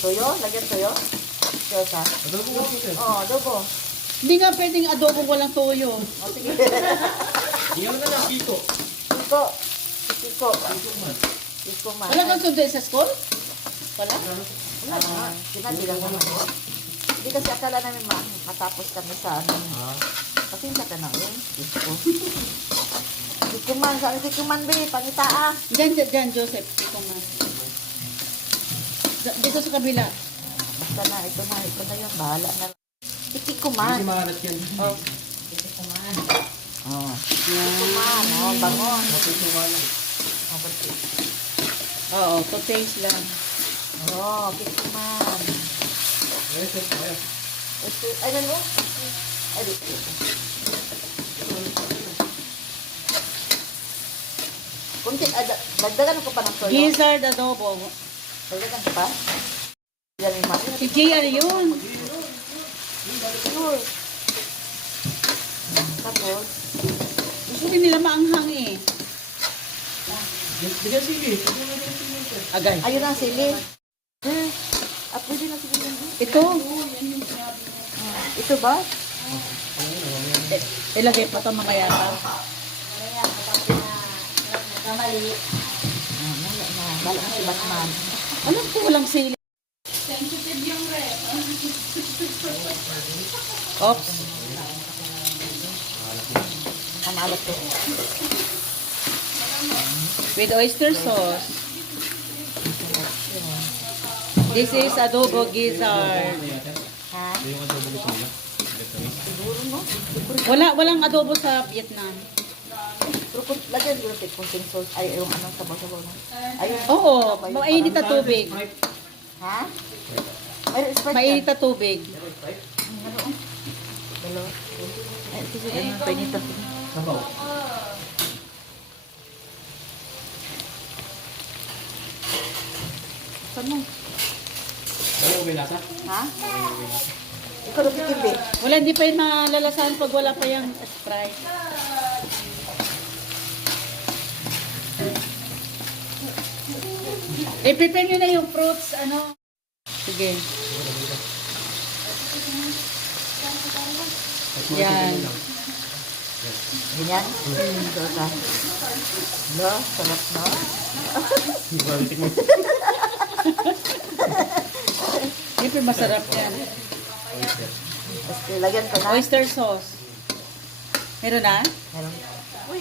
Toyo? Lagyan toyo? Toyo ka? Adobo ko po, sir. Oo, adobo. Hindi nga pwedeng adobo walang toyo. O, sige. Iyan na lang, Kiko. Kiko. Kiko. Kiko man. Kiko man. Wala kang sundo sa school? Wala? Wala na. Sinabilang naman. Hindi kasi akala namin matapos kami sa ano. Pasensya ka na yun. Kiko. Kiko man. Saan Kiko man, be? Pangitaa. Diyan, Joseph. Ito nga. Dito sa kabila. Basta na. Ito na yun. Bahala na. Kiko man. Hindi maalat yan. Oh. Kiko man. Oh. Kiko man. Oh, bangon. Mapituwalan. Oh, ba't Oo, to taste lang. oh, Kiko man. Ayun, sir. Ayun. Ito, ay, ano? Ay, dito. Kunti, dagdagan ko pa ng toyo. Gizzard adobo. Dagdagan ko pa? Yan yung mami. Si JR yun. Sure. Tapos, Gusto din nila maanghang eh. Bigyan sige. Bigyan sige, sir. Agay. ayun ang sili. Pwede na sili yan. Ito. Ito ba? Ilagay pa ito mamaya pa. Wala na. Wala na si Batman. Alam ko walang sili. Oops. Ang alat ko. With oyster sauce. This is adobo gizzard. Ha? Yung adobo gusto niya. Siguro, no? Walang adobo sa Vietnam. Pero kung lagyan ko yung kunting sauce. Ay, yung anong sabaw-sabaw na. Ayun. Oo, mainit na tubig. Ha? Ay, Sprite Mainit yan. na tubig. Dalawa. Ay, ito siya. Ganun, painita. Sabaw. Saan mo? Ano may lasa? Ha? Ikaw na pikindi. Wala, hindi pa yun malalasahan pag wala pa yung Sprite. I-prepare nyo na yung fruits, ano? Sige. Yan. Ganyan? Ito ka. Lo, sarap na. Ibalik mo. Siyempre masarap yan. Tapos lagyan ka na. Oyster sauce. Meron na? Meron. Uy.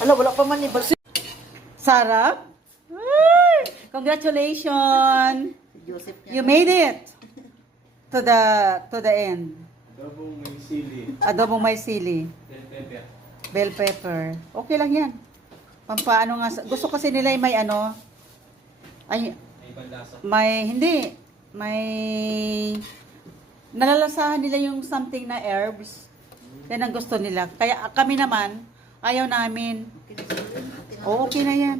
Ala, wala pa man ni Balsi. Sarap? Ay! Congratulations! Si Joseph You made it to the end. Adobong may sili. Adobong may sili. Bell pepper. Bell pepper. Okay lang yan. Pampaano nga. Gusto kasi nila yung may ano. Ay, May panlasa. hindi. May nalalasahan nila yung something na herbs. Yan ang gusto nila. Kaya kami naman, ayaw namin. Oo, okay na yan.